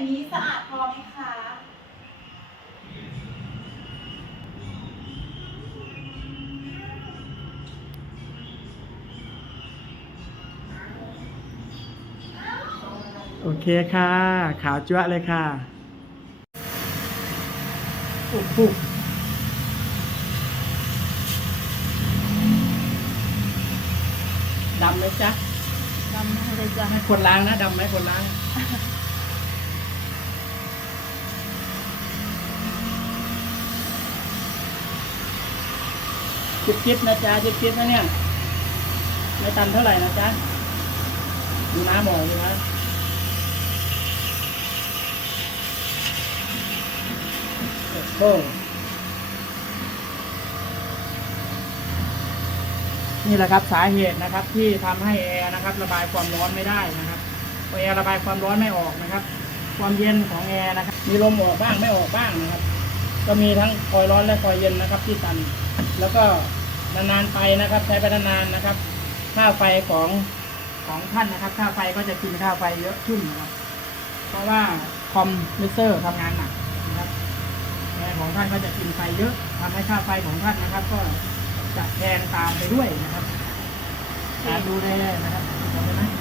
อย่างนี้สะอาดพอไหมคะ โอเคค่ะ ขาวจั๊วะเลยค่ะปุ๊บปุ๊บดำไหมจ๊ะดำให้เลยจ้ะให้คนล้างนะดำไหมคนล้าง จิบจิบนะจ๊ะจิบจิบนะเนี่ยไม่ตันเท่าไหร่นะจ๊ะดูน้ำหมอกดูนะโอ้นี่แหละครับสาเหตุนะครับ ที่ทำให้แอร์นะครับ ระบายความร้อนไม่ได้นะครับพอแอร์ระบายความร้อนไม่ออกนะครับ ความเย็นของแอร์นะครับ มีลมออกบ้างไม่ออกบ้างนะครับ ก็มีทั้งคอยร้อนและคอยเย็นนะครับที่ตัน แล้วก็นานๆไปนะครับใช้ไปนานๆนะครับ ค่าไฟของของท่านนะครับ ค่าไฟก็จะกินค่าไฟเยอะขึ้นนะครับ เพราะว่าคอมพิวเตอร์ทำงานหนักนะครับแอร์ของท่านก็จะกินไฟเยอะทำให้ค่าไฟของท่านนะครับ ก็จะแพงตามไปด้วยนะครับการดูแลนะครับขอบคุณนะ